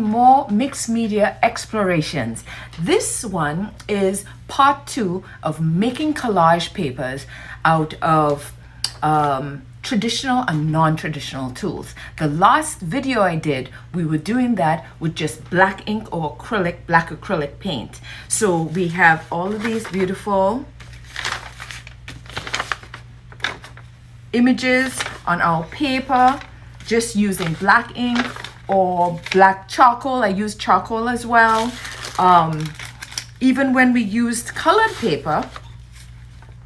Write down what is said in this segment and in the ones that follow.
on more mixed media explorations. This one is part 2 of making collage papers out of traditional and non-traditional tools. The last video I did, we were doing that with just black ink or black acrylic paint. So we have all of these beautiful images on our paper, just using black ink or black charcoal. I use charcoal as well. Even when we used colored paper,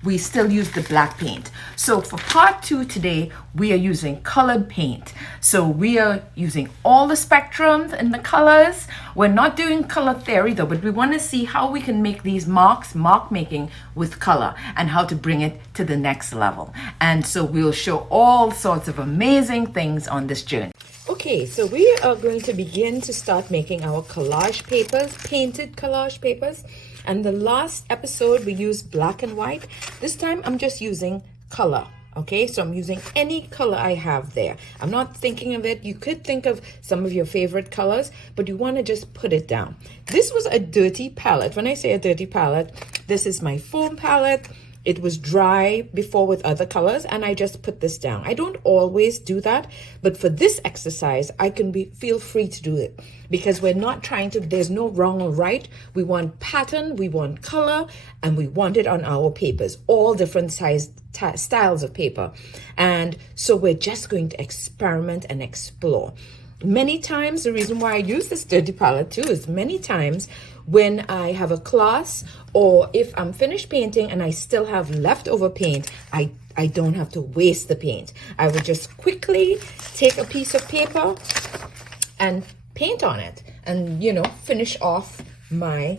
we still use the black paint. So for part 2 today, we are using colored paint. So we are using all the spectrums and the colors. We're not doing color theory though, but we want to see how we can make these mark making with color and how to bring it to the next level. And so we'll show all sorts of amazing things on this journey. Okay, so we are going to begin to start making our collage papers, painted collage papers. And the last episode we used black and white. This time I'm just using color. Okay, so I'm using any color I have there. I'm not thinking of it. You could think of some of your favorite colors, but you want to just put it down. This was a dirty palette. When I say a dirty palette, this is my foam palette. It was dry before with other colors, and I just put this down. I don't always do that, but for this exercise, I can feel free to do it because we're not trying to, there's no wrong or right. We want pattern, we want color, and we want it on our papers, all different styles of paper. And so we're just going to experiment and explore. Many times, the reason why I use this dirty palette too is many times when I have a class or if I'm finished painting and I still have leftover paint, I don't have to waste the paint. I would just quickly take a piece of paper and paint on it and, you know, finish off my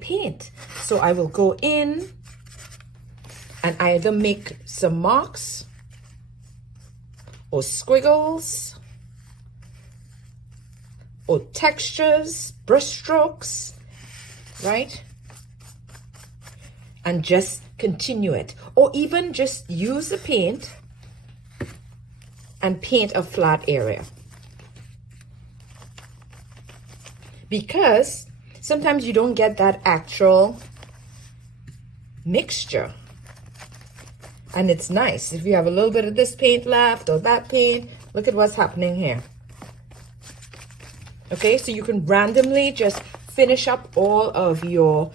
paint. So I will go in and either make some marks or squiggles or textures, brush strokes, right? And just continue it. Or even just use the paint and paint a flat area. Because sometimes you don't get that actual mixture. And it's nice. If you have a little bit of this paint left or that paint, look at what's happening here. Okay, so you can randomly just finish up all of your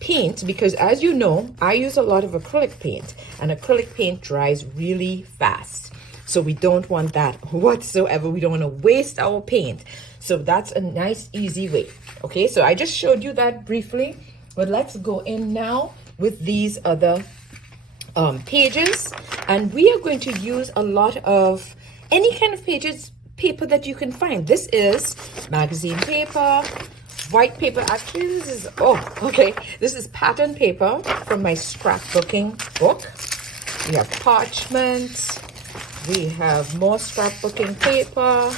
paint because as you know, I use a lot of acrylic paint and acrylic paint dries really fast. So we don't want that whatsoever. We don't want to waste our paint. So that's a nice, easy way. Okay, so I just showed you that briefly, but let's go in now with these other pages. And we are going to use a lot of any kind of paper that you can find. This is magazine paper, white paper. Actually, this is, this is pattern paper from my scrapbooking book. We have parchment. We have more scrapbooking paper,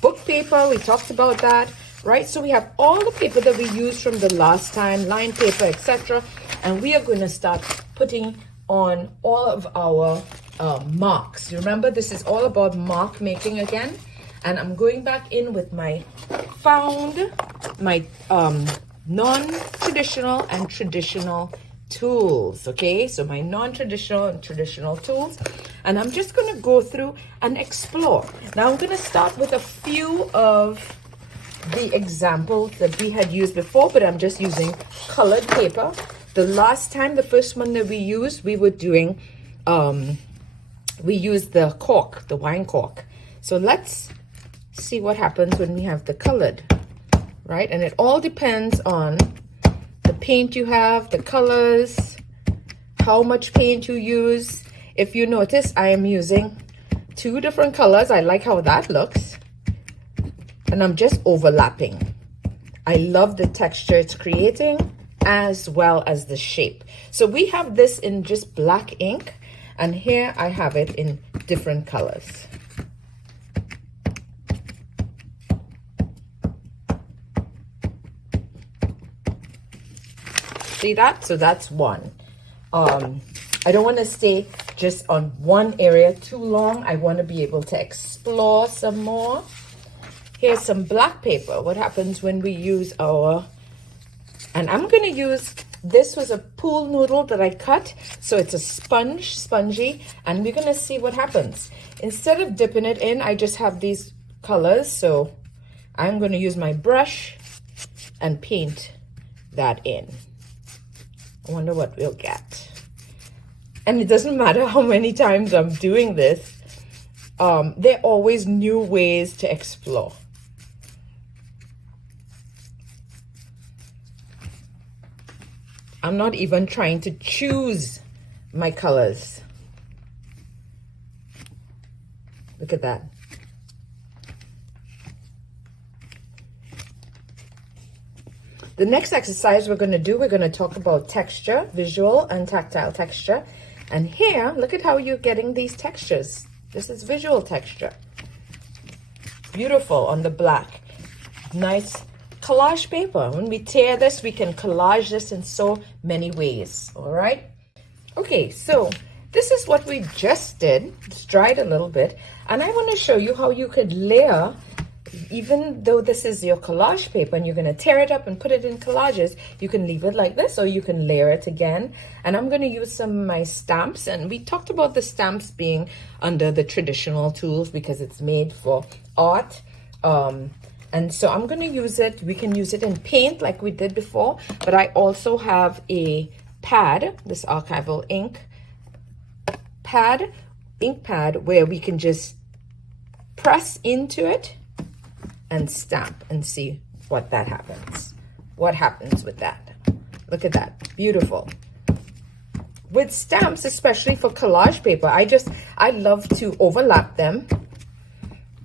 book paper. We talked about that, right? So we have all the paper that we used from the last time, line paper, etc. And we are going to start putting on all of our marks. Remember, this is all about mark making again. And I'm going back in with my non-traditional and traditional tools. Okay, so my non-traditional and traditional tools, and I'm just going to go through and explore. Now I'm going to start with a few of the examples that we had used before, but I'm just using colored paper. The last time, the first one that we used, we were doing we used the cork, the wine cork. So let's see what happens when we have the colored, right? And it all depends on the paint you have, the colors, how much paint you use. If you notice, I am using 2 different colors. I like how that looks. And I'm just overlapping. I love the texture it's creating as well as the shape. So we have this in just black ink, and here I have it in different colors. See that? So that's one. I don't want to stay just on one area too long. I want to be able to explore some more. Here's some black paper. What happens when we use our, and I'm going to use, this was a pool noodle that I cut, so it's a spongy, and we're going to see what happens. Instead of dipping it in, I just have these colors, so I'm going to use my brush and paint that in. I wonder what we'll get. And it doesn't matter how many times I'm doing this, there are always new ways to explore. I'm not even trying to choose my colors. Look at that. The next exercise we're going to do, we're going to talk about texture, visual and tactile texture. And here, look at how you're getting these textures. This is visual texture. Beautiful on the black. Nice collage paper. When we tear this, we can collage this in so many ways. All right. Okay, so this is what we just did. It's dried a little bit. And I want to show you how you could layer. Even though this is your collage paper and you're going to tear it up and put it in collages, you can leave it like this or you can layer it again. And I'm going to use some of my stamps, and we talked about the stamps being under the traditional tools because it's made for art. And so I'm going to use it. We can use it in paint like we did before, but I also have a pad, this archival ink pad, where we can just press into it and stamp and see what that happens. What happens with that? Look at that. Beautiful. With stamps, especially for collage paper, I love to overlap them.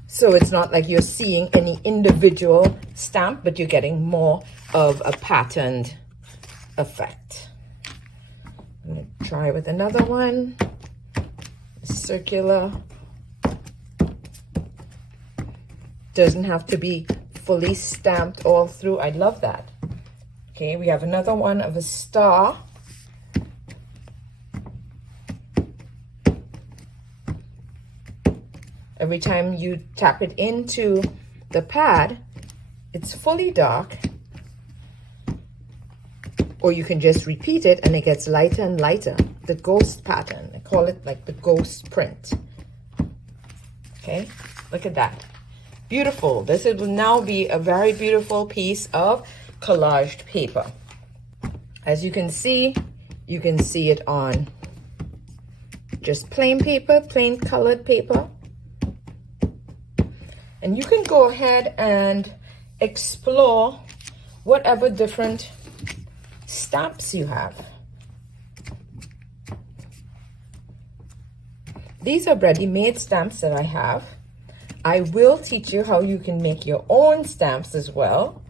So it's not like you're seeing any individual stamp, but you're getting more of a patterned effect. I'm going to try with another one. Circular. Doesn't have to be fully stamped all through. I love that. Okay, we have another one of a star. Every time you tap it into the pad, it's fully dark. Or you can just repeat it and it gets lighter and lighter. The ghost pattern. I call it like the ghost print. Okay, look at that. Beautiful. This will now be a very beautiful piece of collaged paper. As you can see it on just plain paper, plain colored paper. And you can go ahead and explore whatever different stamps you have. These are ready-made stamps that I have. I will teach you how you can make your own stamps as well,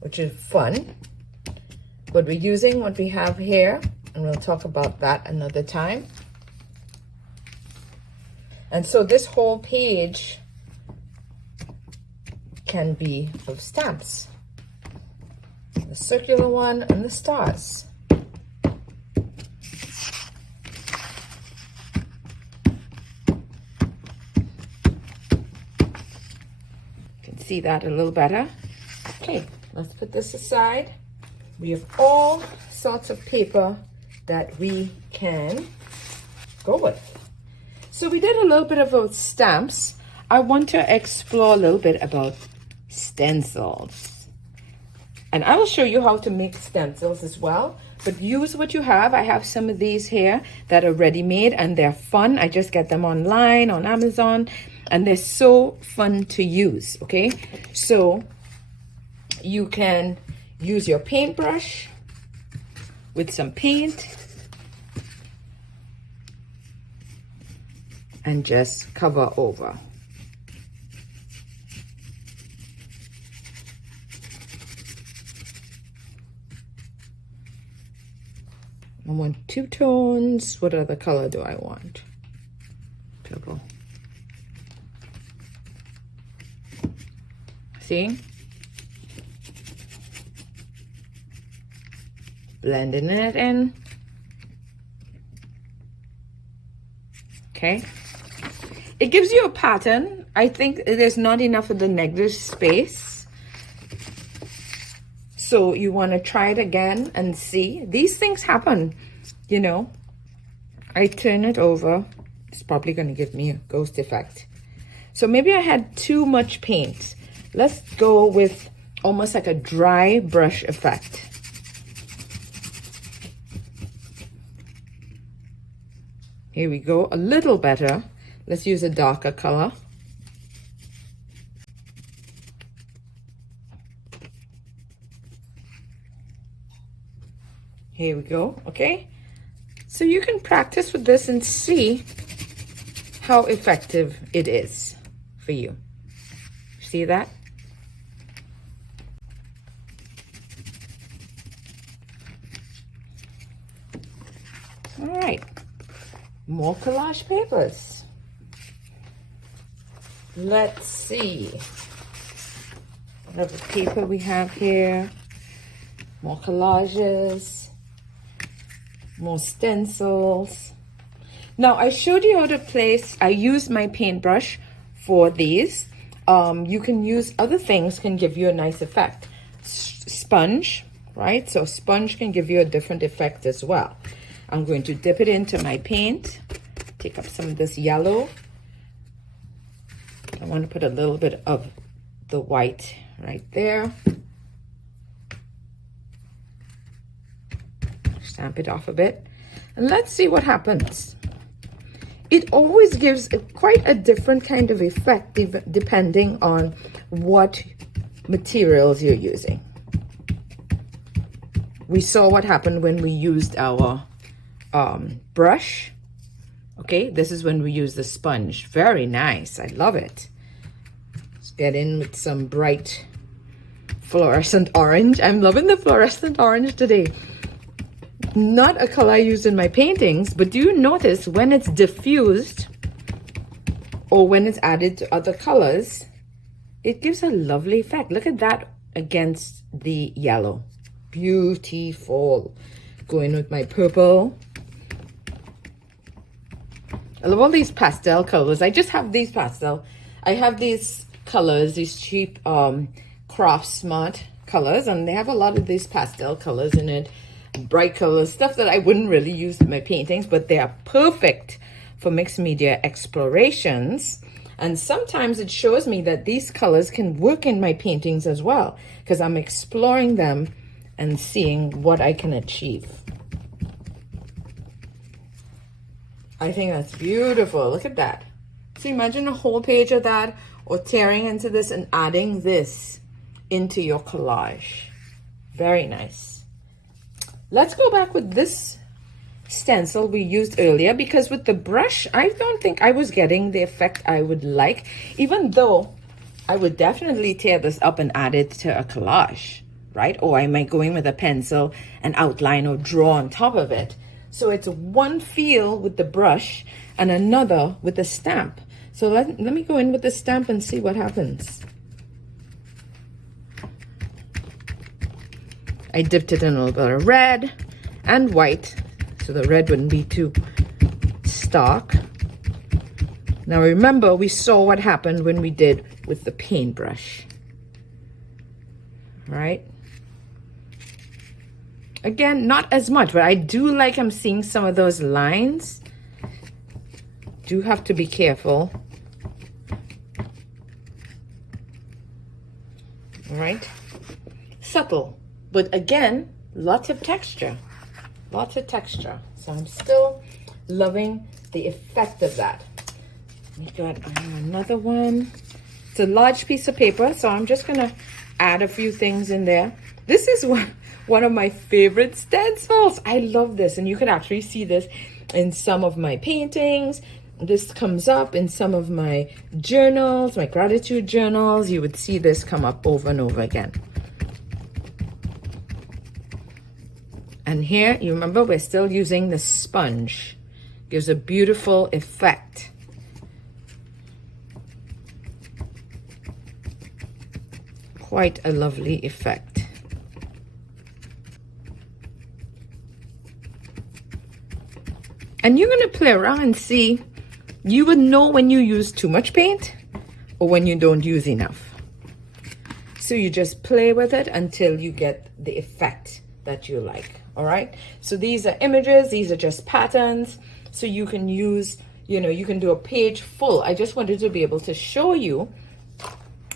which is fun. But we're using what we have here, and we'll talk about that another time. And so this whole page can be of stamps. The circular one and the stars. See that a little better. Okay, let's put this aside. We have all sorts of paper that we can go with. So we did a little bit about stamps. I want to explore a little bit about stencils. And I will show you how to make stencils as well, but use what you have. I have some of these here that are ready-made and they're fun. I just get them online on Amazon. And they're so fun to use, okay? So you can use your paintbrush with some paint and just cover over. I want two tones. What other color do I want? Purple. See? Blending it in. Okay. It gives you a pattern. I think there's not enough of the negative space. So you want to try it again and see. These things happen, you know. I turn it over. It's probably going to give me a ghost effect. So maybe I had too much paint. Let's go with almost like a dry brush effect. Here we go, a little better. Let's use a darker color. Here we go, okay? So you can practice with this and see how effective it is for you. See that? All right, more collage papers. Let's see. Whatever paper we have here. More collages. More stencils. Now I showed you how to place. I used my paintbrush for these. You can use other things, can give you a nice effect. Sponge, right? So sponge can give you a different effect as well. I'm going to dip it into my paint. Take up some of this yellow. I want to put a little bit of the white right there. Stamp it off a bit. And let's see what happens. It always gives quite a different kind of effect depending on what materials you're using. We saw what happened when we used our brush. Okay, this is when we use the sponge. Very nice. I love it. Let's get in with some bright fluorescent orange. I'm loving the fluorescent orange today. Not a color I use in my paintings, but do you notice when it's diffused or when it's added to other colors, it gives a lovely effect. Look at that against the yellow. Beautiful. Going with my purple. I love all these pastel colors. I just have these pastel. I have these colors, these cheap Craft Smart colors, and they have a lot of these pastel colors in it. Bright colors, stuff that I wouldn't really use in my paintings, but they are perfect for mixed media explorations. And sometimes it shows me that these colors can work in my paintings as well, because I'm exploring them and seeing what I can achieve. I think that's beautiful. Look at that. So imagine a whole page of that, or tearing into this and adding this into your collage. Very nice. Let's go back with this stencil we used earlier, because with the brush, I don't think I was getting the effect I would like, even though I would definitely tear this up and add it to a collage, right? Or I might go in with a pencil and outline or draw on top of it. So it's one feel with the brush and another with the stamp. So let me go in with the stamp and see what happens. I dipped it in a little bit of red and white, so the red wouldn't be too stark. Now remember, we saw what happened when we did with the paintbrush, right? Again, not as much, but I do like I'm seeing some of those lines. Do have to be careful. All right, subtle. But again, lots of texture, lots of texture. So I'm still loving the effect of that. We got another one. It's a large piece of paper, so I'm just gonna add a few things in there. This is one of my favorite stencils. I love this, and you can actually see this in some of my paintings. This comes up in some of my journals, my gratitude journals. You would see this come up over and over again. And here, you remember, we're still using the sponge. Gives a beautiful effect. Quite a lovely effect. And you're going to play around and see You would know when you use too much paint or when you don't use enough. So you just play with it until you get the effect that you like. All right. So these are images. These are just patterns. So you can use, you know, you can do a page full. I just wanted to be able to show you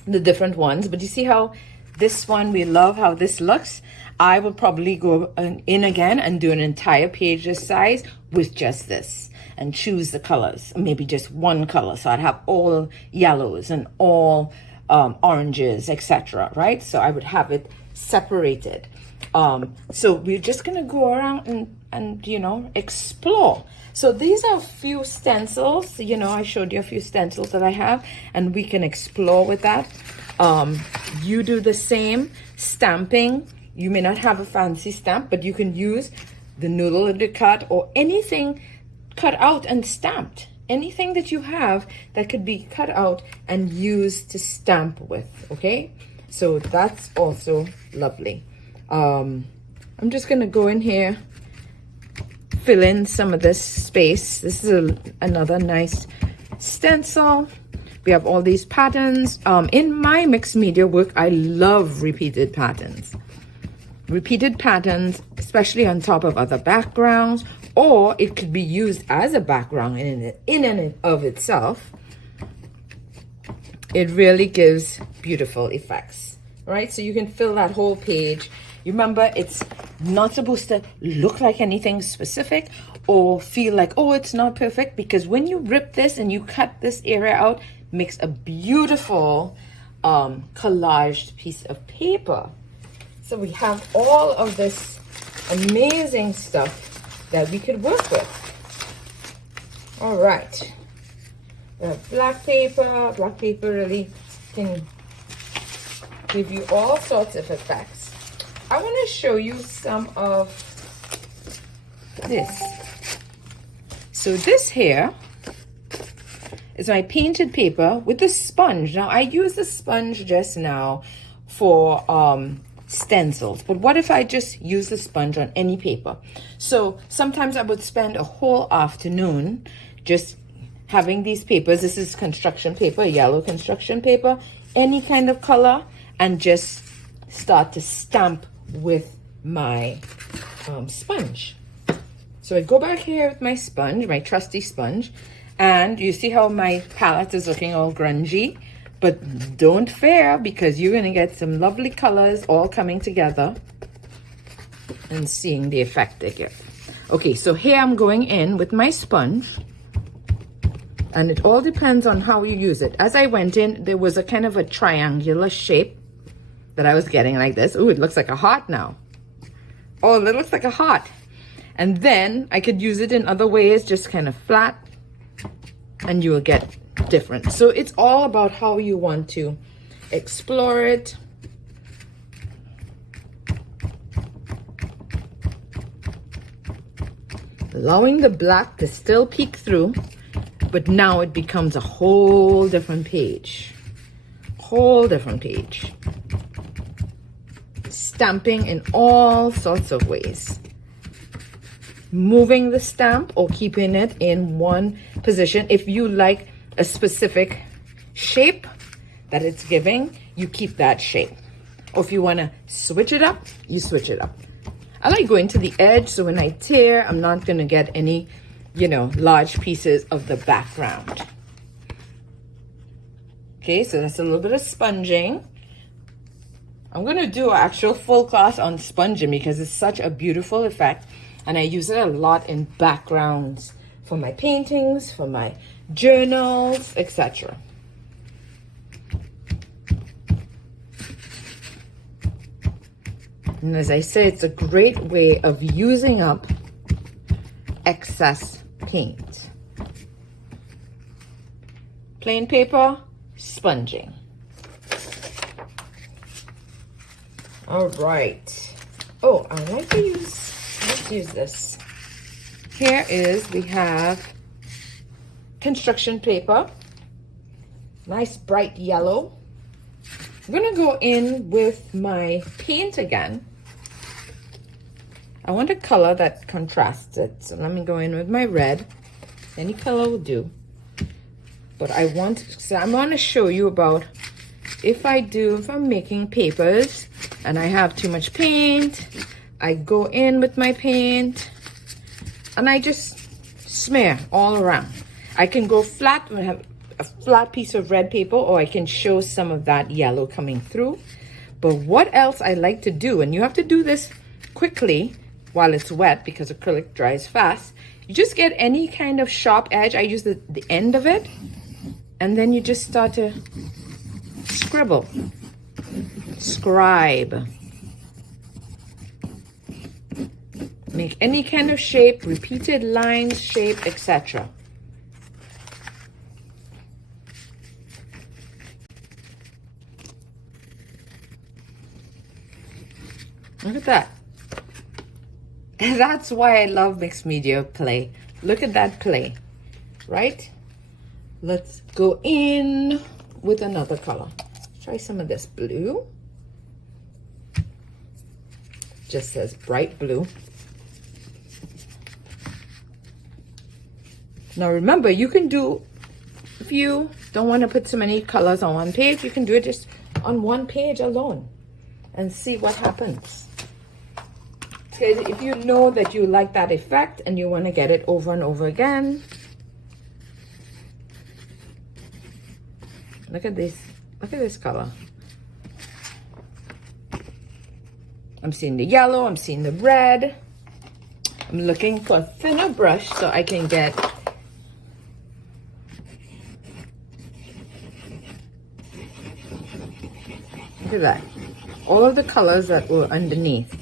the different ones. But you see how this one, we love how this looks. I will probably go in again and do an entire page this size with just this and choose the colors, maybe just one color. So I'd have all yellows and all oranges, etc. Right? So I would have it separated. So we're just gonna go around and you know, explore. So these are a few stencils. You know, I showed you a few stencils that I have, and we can explore with that. You do the same. Stamping, you may not have a fancy stamp, but you can use the noodle of the cut or anything cut out and stamped. Anything that you have that could be cut out and used to stamp with, okay? So that's also lovely. I'm just gonna go in here, fill in some of this space. This is another nice stencil. We have all these patterns. In my mixed media work, I love repeated patterns. Repeated patterns, especially on top of other backgrounds, or it could be used as a background in and of itself. It really gives beautiful effects, right? So you can fill that whole page. Remember, it's not supposed to look like anything specific or feel like, oh, it's not perfect, because when you rip this and you cut this area out, makes a beautiful collaged piece of paper. So we have all of this amazing stuff that we could work with. All right. Black paper really can give you all sorts of effects. I want to show you some of this. So this here is my painted paper with the sponge. Now I use the sponge just now for stencils, but what if I just use the sponge on any paper? So sometimes I would spend a whole afternoon just having these papers. This is construction paper, yellow construction paper, any kind of color, and just start to stamp with my sponge. So I go back here with my sponge, my trusty sponge, and you see how my palette is looking all grungy, but don't fear, because you're gonna get some lovely colors all coming together and seeing the effect they give. Okay, so here I'm going in with my sponge, and it all depends on how you use it. As I went in, there was a kind of a triangular shape that I was getting like this. Oh, it looks like a heart now. Oh, it looks like a heart. And then I could use it in other ways, just kind of flat, and you will get different. So it's all about how you want to explore it. Allowing the black to still peek through, but now it becomes a whole different page. Whole different page. Stamping in all sorts of ways. Moving the stamp or keeping it in one position. If you like a specific shape that it's giving, you keep that shape. Or if you want to switch it up, you switch it up. I like going to the edge, so when I tear, I'm not going to get any, you know, large pieces of the background. Okay, so that's a little bit of sponging. I'm going to do an actual full class on sponging because it's such a beautiful effect, and I use it a lot in backgrounds for my paintings, for my journals, etc. And as I say, it's a great way of using up excess paint. Plain paper, sponging. All right. Oh, I like to use, let's use this. Here is, we have construction paper. Nice bright yellow. I'm gonna go in with my paint again. I want a color that contrasts it. So let me go in with my red. Any color will do. But I want, so I'm going to show you about if I'm making papers and I have too much paint, I go in with my paint and I just smear all around. I can go flat when I have a flat piece of red paper, or I can show some of that yellow coming through. But what else I like to do, and you have to do this quickly while it's wet because acrylic dries fast, you just get any kind of sharp edge. I use the end of it, and then you just start to scribble, scribe. Make any kind of shape, repeated lines, shape, etc. Look at that. That's why I love mixed media play. Look at that play, right? Let's go in with another color. Try some of this blue. Just says bright blue. Now remember, you can do, if you don't want to put so many colors on one page, you can do it just on one page alone and see what happens. If you know that you like that effect and you want to get it over and over again, look at this color. I'm seeing the yellow, I'm seeing the red. I'm looking for a thinner brush so I can get look at that. All of the colors that were underneath.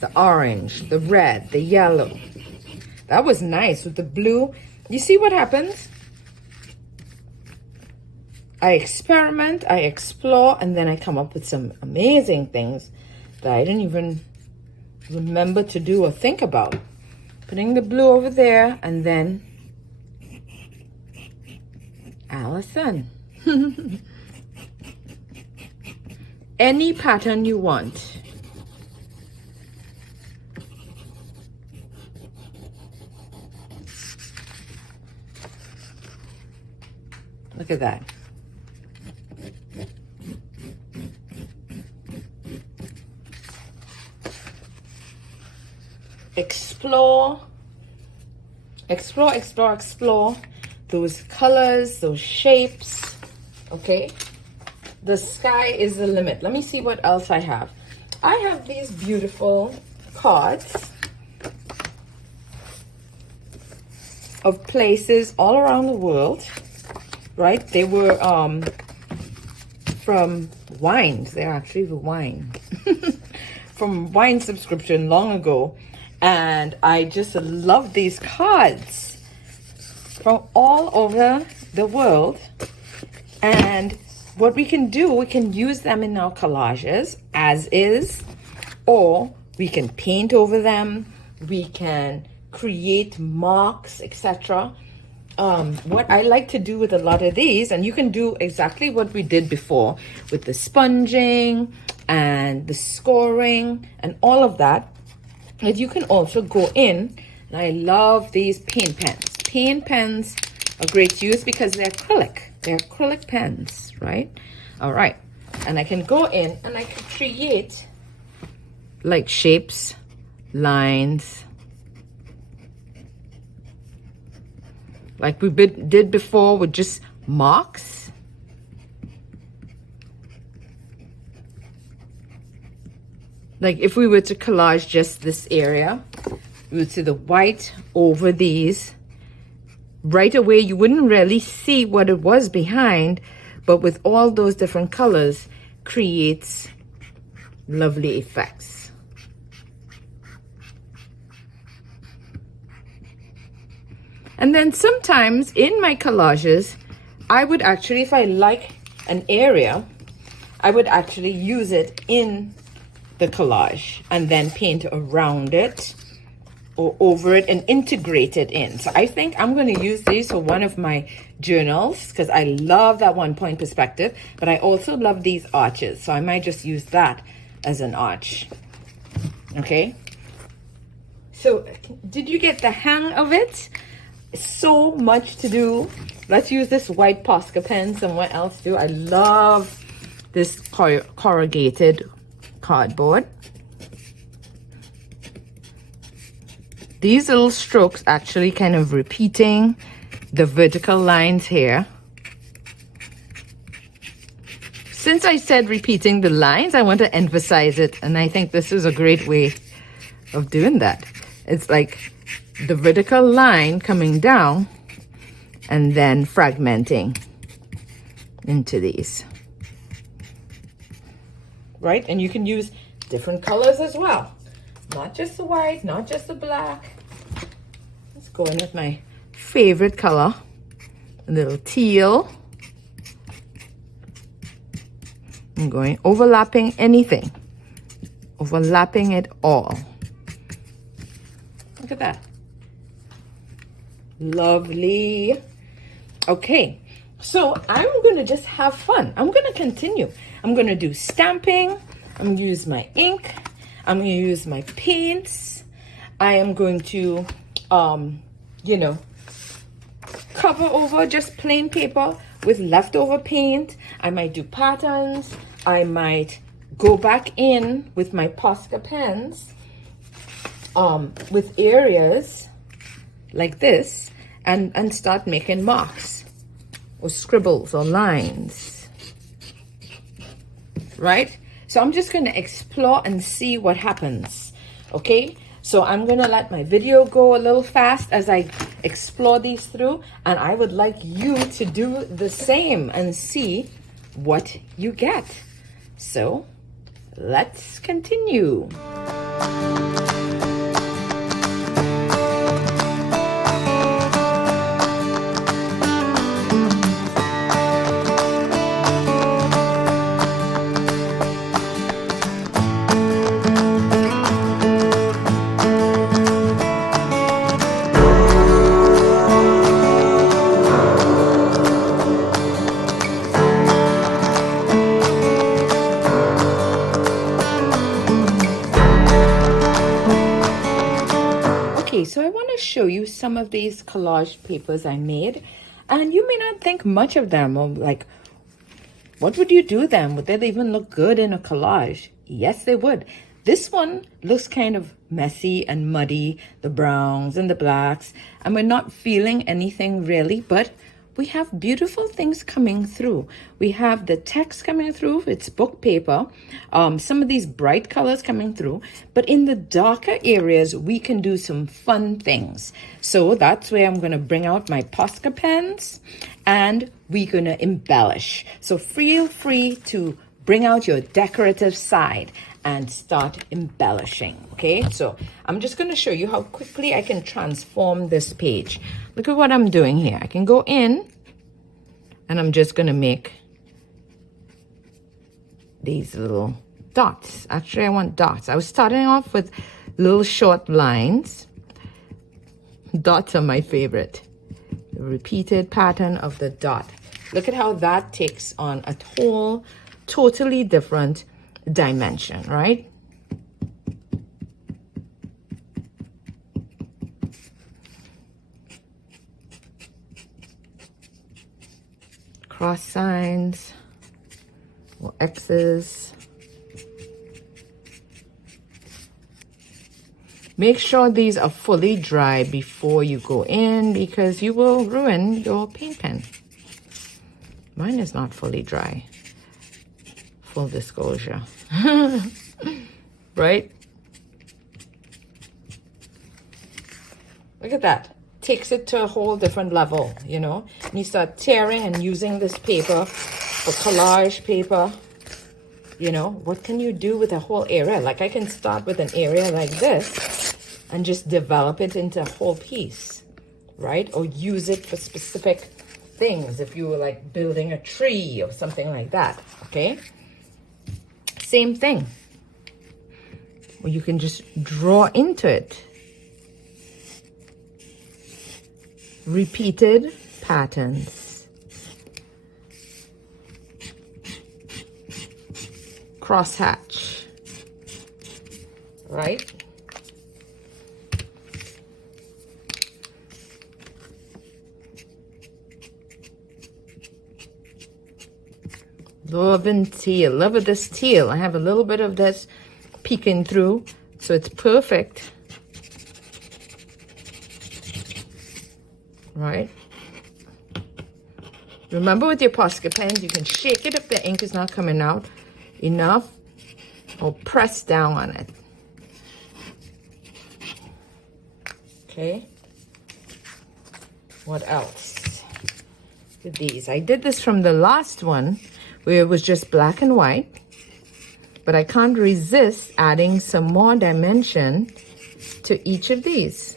The orange, the red, the yellow. That was nice with the blue. You see what happens? I experiment, I explore, and then I come up with some amazing things that I didn't even remember to do or think about. Putting the blue over there, and then Allison. Any pattern you want. Look at that. Explore, explore, explore, explore those colors, those shapes, okay? The sky is the limit. Let me see what else I have. I have these beautiful cards of places all around the world. Right, they were from wines. They're actually the wine from wine subscription long ago, and I just love these cards from all over the world. And what we can do, we can use them in our collages as is, or we can paint over them. We can create marks, etc. What I like to do with a lot of these, and you can do exactly what we did before with the sponging and the scoring and all of that, is you can also go in, and I love these paint pens. Paint pens are great to use because they're acrylic. They're acrylic pens, right? All right. And I can go in and I can create like shapes, lines, like we did before with just marks. Like if we were to collage just this area, we would see the white over these. Right away, you wouldn't really see what it was behind, but with all those different colors, creates lovely effects. And then sometimes in my collages, I would actually, if I like an area, I would actually use it in the collage and then paint around it or over it and integrate it in. So I think I'm going to use these for one of my journals because I love that 1-point perspective, but I also love these arches. So I might just use that as an arch. Okay. So did you get the hang of it? So much to do. let's use this white Posca pen somewhere else too. I love this corrugated cardboard. These little strokes actually kind of repeating the vertical lines here. Since I said repeating the lines, I want to emphasize it, and I think this is a great way of doing that. It's like the vertical line coming down and then fragmenting into these. Right? And you can use different colors as well. Not just the white, not just the black. Let's go in with my favorite color, a little teal. I'm going overlapping anything, overlapping it all. Look at that. Lovely. Okay, so I'm going to just have fun. I'm going to continue. I'm going to do stamping. I'm going to use my ink. I'm going to use my paints. I am going to, you know, cover over just plain paper with leftover paint. I might do patterns. I might go back in with my Posca pens with areas like this and start making marks or scribbles or lines, right? So I'm just going to explore and see what happens, okay? So I'm going to let my video go a little fast as I explore these through, and I would like you to do the same and see what you get. So let's continue. So I want to show you some of these collage papers I made, and you may not think much of them, or like, what would you do them? Would they even look good in a collage? Yes, they would. This one looks kind of messy and muddy, the browns and the blacks, and we're not feeling anything really, but we have beautiful things coming through. We have the text coming through, it's book paper, some of these bright colors coming through, but in the darker areas, we can do some fun things. So that's where I'm gonna bring out my Posca pens and we're gonna embellish. So feel free to bring out your decorative side and start embellishing, okay? So I'm just gonna show you how quickly I can transform this page. Look at what I'm doing here. I can go in and I'm just gonna make these little dots. Actually, I want dots. I was starting off with little short lines. Dots are my favorite. The repeated pattern of the dot. Look at how that takes on a whole, totally different dimension, right? Cross signs or X's. Make sure these are fully dry before you go in because you will ruin your paint pen. Mine is not fully dry. Full disclosure. Right? Look at that. Takes it to a whole different level, you know? And you start tearing and using this paper for collage paper. You know, what can you do with a whole area? Like I can start with an area like this and just develop it into a whole piece, right? Or use it for specific things if you were like building a tree or something like that, okay? Same thing. Or you can just draw into it. Repeated patterns. Crosshatch. Right? Loving teal. Love of this teal. I have a little bit of this peeking through, so it's perfect. Right? Remember, with your Posca pens, you can shake it if the ink is not coming out enough, or press down on it. Okay. What else? With these, I did this from the last one where it was just black and white, but I can't resist adding some more dimension to each of these.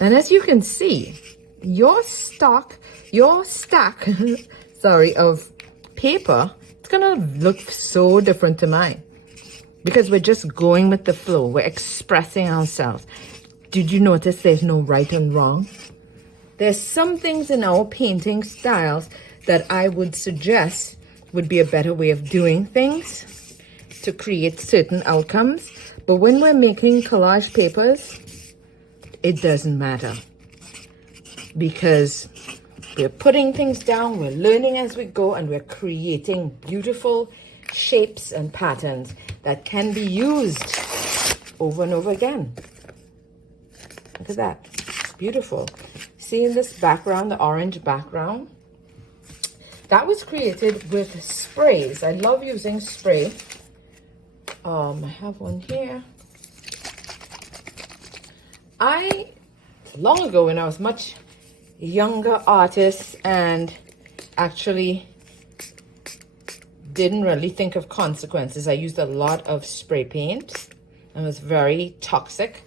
And as you can see, your stack sorry, of paper, it's gonna look so different to mine, because we're just going with the flow. We're expressing ourselves. Did you notice there's no right and wrong? There's some things in our painting styles that I would suggest would be a better way of doing things to create certain outcomes. But when we're making collage papers, it doesn't matter, because we're putting things down, we're learning as we go, and we're creating beautiful shapes and patterns that can be used over and over again. Look at that. It's beautiful. See in this background, the orange background? That was created with sprays. I love using spray. I have one here. Long ago, when I was much younger artist and actually didn't really think of consequences, I used a lot of spray paint and it was very toxic.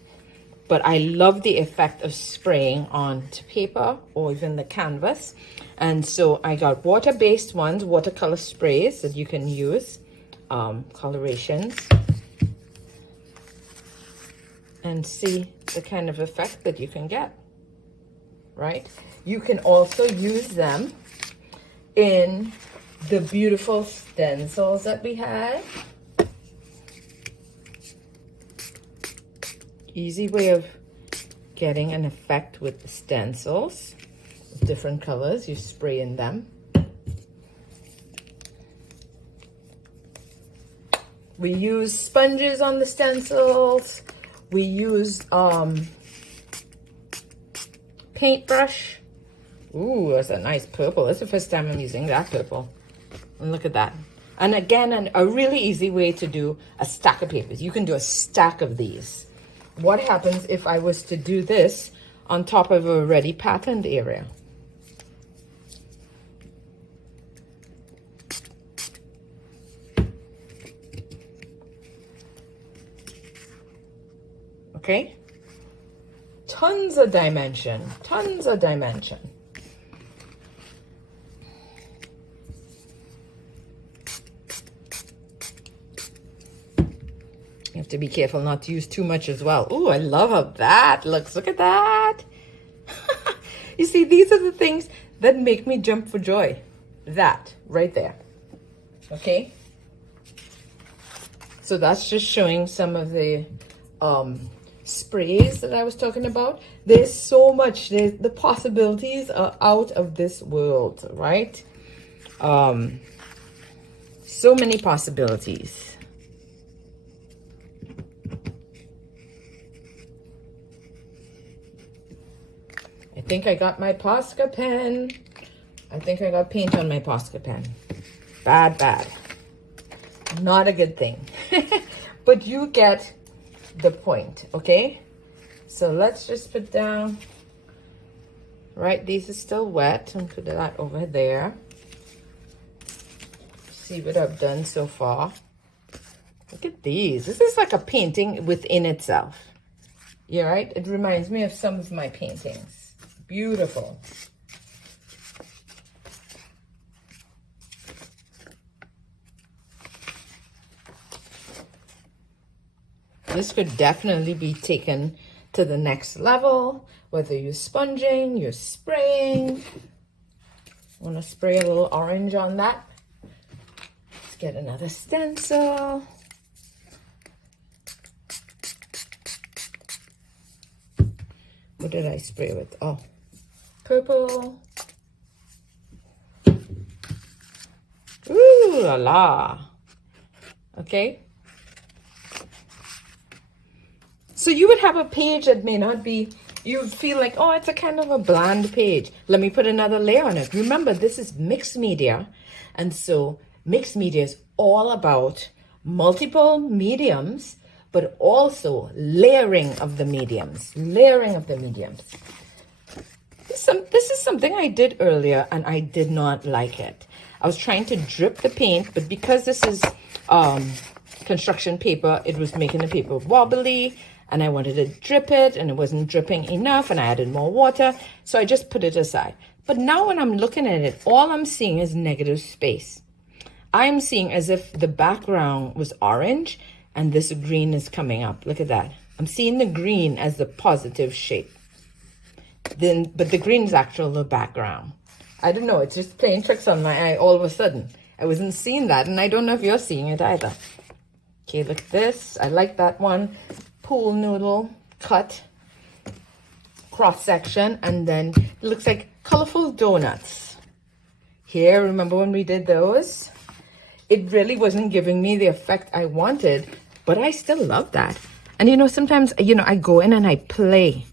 But I love the effect of spraying onto paper or even the canvas. And so I got water-based ones, watercolor sprays that you can use, colorations, and see the kind of effect that you can get, right? You can also use them in the beautiful stencils that we have. Easy way of getting an effect with the stencils, with different colors. You spray in them. We use sponges on the stencils. We use paintbrush. Ooh, that's a nice purple. That's the first time I'm using that purple. And look at that. And again, a really easy way to do a stack of papers. You can do a stack of these. What happens if I was to do this on top of a already patterned area? Okay? Tons of dimension, tons of dimension. You have to be careful not to use too much as well. Ooh, I love how that looks. Look at that. You see, these are the things that make me jump for joy. That right there. Okay? So that's just showing some of the sprays that I was talking about. There's so much. The possibilities are out of this world, right? So many possibilities. I think I got my Posca pen. I think I got paint on my Posca pen. Bad, bad. Not a good thing. But you get the point, okay? So let's just put down, right, these are still wet, and put that over there. See what I've done so far. Look at these. This is like a painting within itself. Yeah, right? It reminds me of some of my paintings. Beautiful. This could definitely be taken to the next level, whether you're sponging, you're spraying. I want to spray a little orange on that. Let's get another stencil. What did I spray with? Oh, purple. Ooh la la. Okay. So you would have a page that may not be, you feel like, oh, it's a kind of a bland page. Let me put another layer on it. Remember, this is mixed media. And so mixed media is all about multiple mediums, but also layering of the mediums, layering of the mediums. This is something I did earlier and I did not like it. I was trying to drip the paint, but because this is construction paper, it was making the paper wobbly, and I wanted to drip it and it wasn't dripping enough, and I added more water, so I just put it aside. But now when I'm looking at it, all I'm seeing is negative space. I'm seeing as if the background was orange and this green is coming up. Look at that. I'm seeing the green as the positive shape. But the green is actually the background. I don't know, it's just playing tricks on my eye all of a sudden. I wasn't seeing that, and I don't know if you're seeing it either. Okay, look at this. I like that one. Pool noodle cut cross section, and then it looks like colorful donuts. Here, remember when we did those? It really wasn't giving me the effect I wanted, but I still love that. And you know, sometimes, you know, I go in and I play.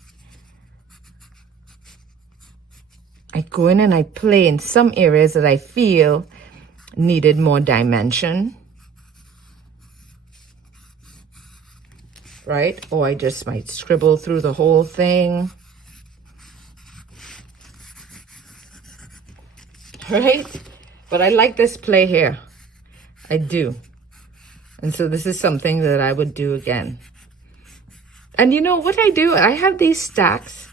I go in and I play in some areas that I feel needed more dimension. Right? Or I just might scribble through the whole thing. Right? But I like this play here. I do. And so this is something that I would do again. And you know what I do? I have these stacks.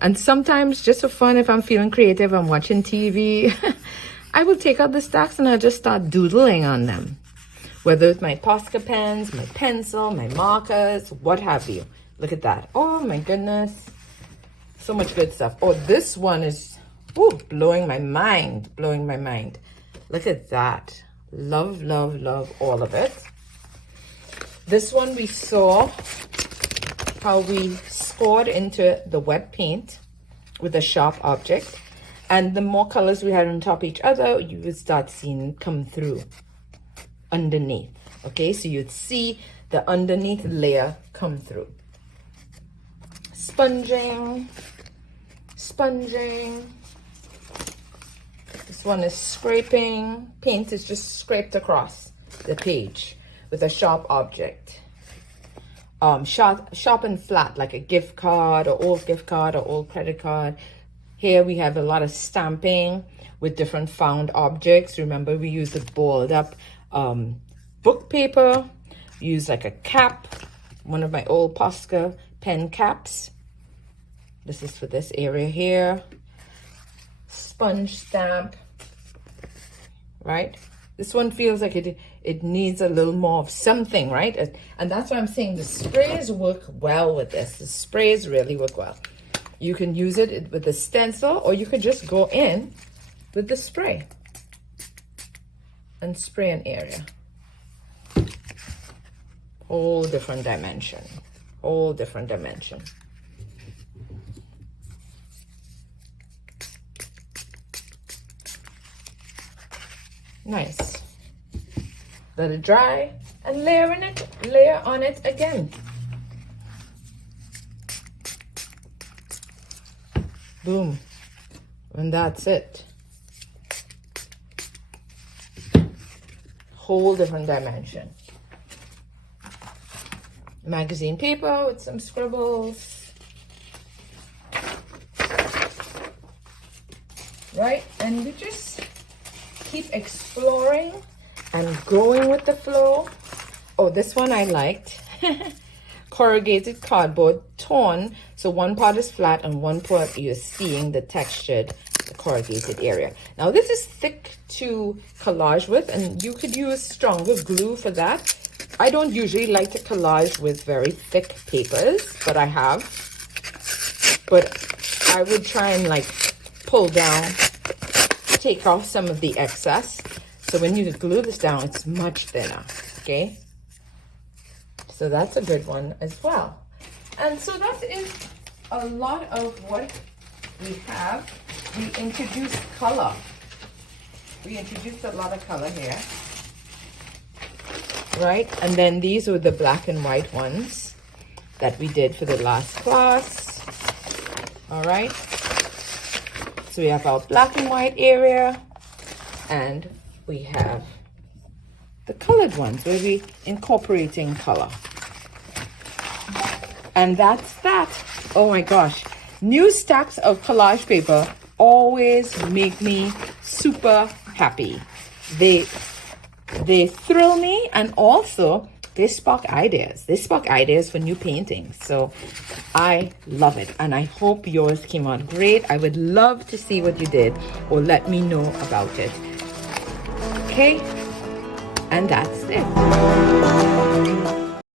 And sometimes, just for fun, if I'm feeling creative, I'm watching TV, I will take out the stacks and I'll just start doodling on them. Whether it's my Posca pens, my pencil, my markers, what have you. Look at that. Oh my goodness. So much good stuff. Oh, this one is blowing my mind. Blowing my mind. Look at that. Love, love, love all of it. This one we saw how we scored into the wet paint with a sharp object. And the more colors we had on top of each other, you would start seeing come through underneath. Okay, so you'd see the underneath layer come through. Sponging. This one is scraping. Paint is just scraped across the page with a sharp object. Sharp and flat, like a gift card or old gift card or old credit card. Here we have a lot of stamping with different found objects. Remember, we used the balled up book paper. Use like a cap, one of my old Posca pen caps. This is for this area here. Sponge stamp, right? This one feels like it needs a little more of something, right? And that's why I'm saying the sprays work well with this. The sprays really work well. You can use it with the stencil, or you could just go in with the spray and spray an area. Whole different dimension. Whole different dimension. Nice. Let it dry and layer on it again. Boom. And that's it. Whole different dimension. Magazine paper with some scribbles. Right? And we just keep exploring and going with the flow. Oh, this one I liked. Corrugated cardboard, torn, so one part is flat and one part you're seeing the textured, the corrugated area. Now this is thick to collage with, and you could use stronger glue for that. I don't usually like to collage with very thick papers, but I have. But I would try and like pull down, take off some of the excess. So when you glue this down, it's much thinner, okay? So that's a good one as well. And so that is a lot of what we have. We introduced color. We introduced a lot of color here. Right? And then these were the black and white ones that we did for the last class. All right. So we have our black and white area, and we have the colored ones where we incorporating color. And that's that. Oh my gosh. New stacks of collage paper always make me super happy. They thrill me, and also they spark ideas. They spark ideas for new paintings. So I love it, and I hope yours came out great. I would love to see what you did, or let me know about it. Okay, and that's it.